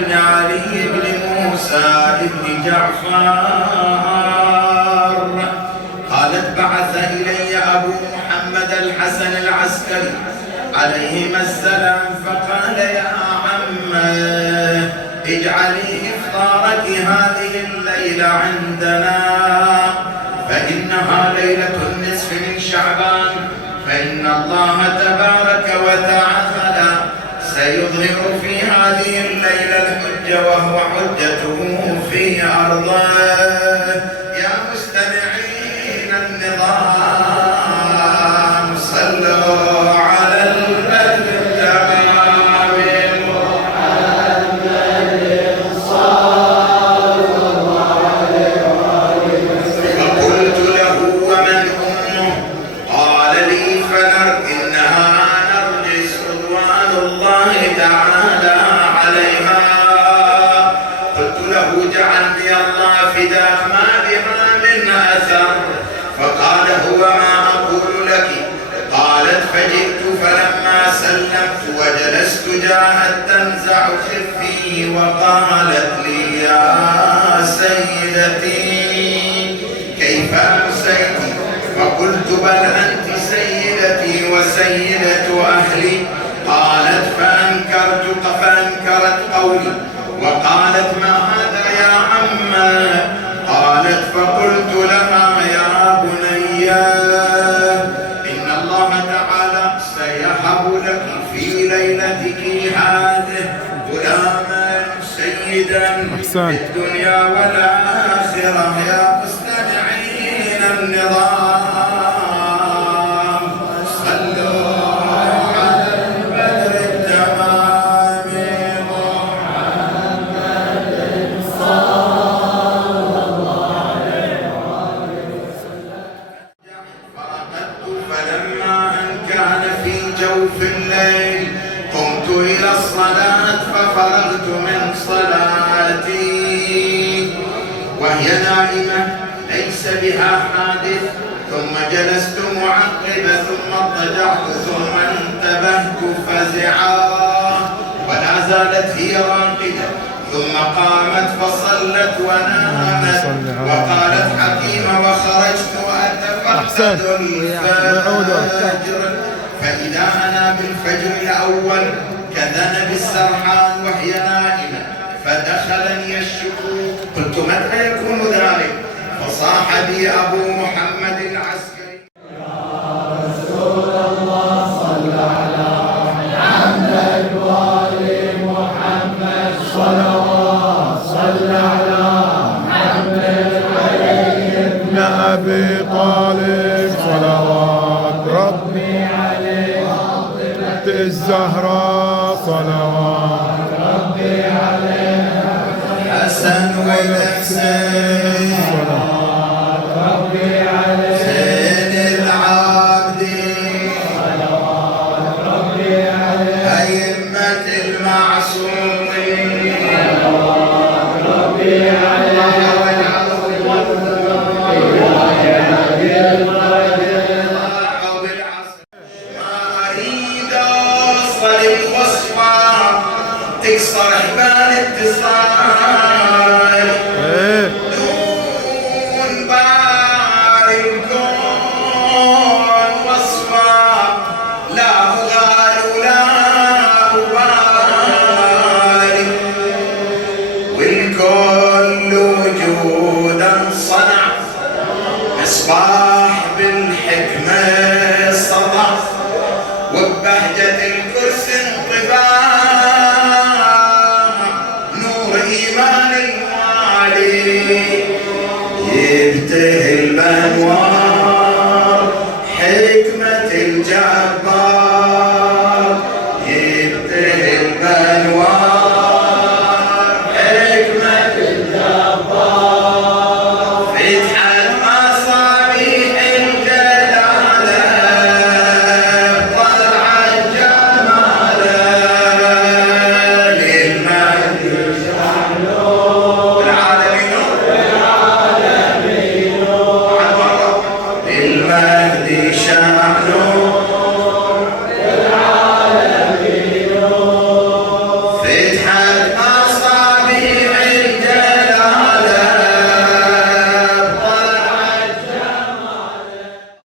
بن علي بن موسى بن جعفر قالت بعث إلي أبو محمد الحسن العسكري عليهما السلام فقال يا عمه اجعلي إفطارك هذه الليلة عندنا فإنها ليلة النصف من شعبان فإن الله تبارك وتعالى سيظهر في هذه الليلة الحجة وهو حجته في أرضه. يا مستمعين النظام صلوا على البدر التمام محمد صلى الله عليه وسلم. فقلت له ومن أمه؟ قال لي إنها نرجس رضوان الله تعالى عليها. قلت له جعلني الله فداك ما بها من أثر. فقال هو ما أقول لك. قالت فجئت فلما سلمت وجلست جاءت تنزع خفي وقالت لي يا سيدتي كيف أمسيت؟ فقلت بل أنت سيدتي وسيدة أهلي. قالت فأنكرت قولي وقالت ما هذا يا عمه؟ قالت فقلت لها يا بني إن الله تعالى سيهب لك في ليلتك هذه غلاما سيدا في الدنيا والآخرة. يا مستمعين النظام صلوا على البدر التمام محمد صلى الله عليه وسلم. فرقدت فلما أن كان في جوف الليل قمت إلى الصلاة ففرغت من صلاتي وهي نائمة ليس بها حادث. ثم جلست معقبة ثم اضطجعت ثم انتبهت فزعا ولا زالت هي راقدة. ثم قامت فصلت ونامت وقالت حكيمة وخرجت أتفقد الفجر فإذا أنا بالفجر الأول كذنب السرحان وهي نائمة فدخلني الشكوك. قلت متى يكون ذلك؟ فصاح بي أبو محمد العسكري يا رسول الله صل على محمد وآل محمد صلوات صل على محمد علي ابن أبي طالب صلوات ربي عليه فاطمة الزهراء صلوات ربي عليه حسن والحسين صلوات ربي عليه زين العابدين صلوات ربي عليه أئمة المعصومين صلوات ربي عليه تكسر حبال اتصال دون بار الكون وصفا لا غال ولا غالي والكل وجودا صنع مصباح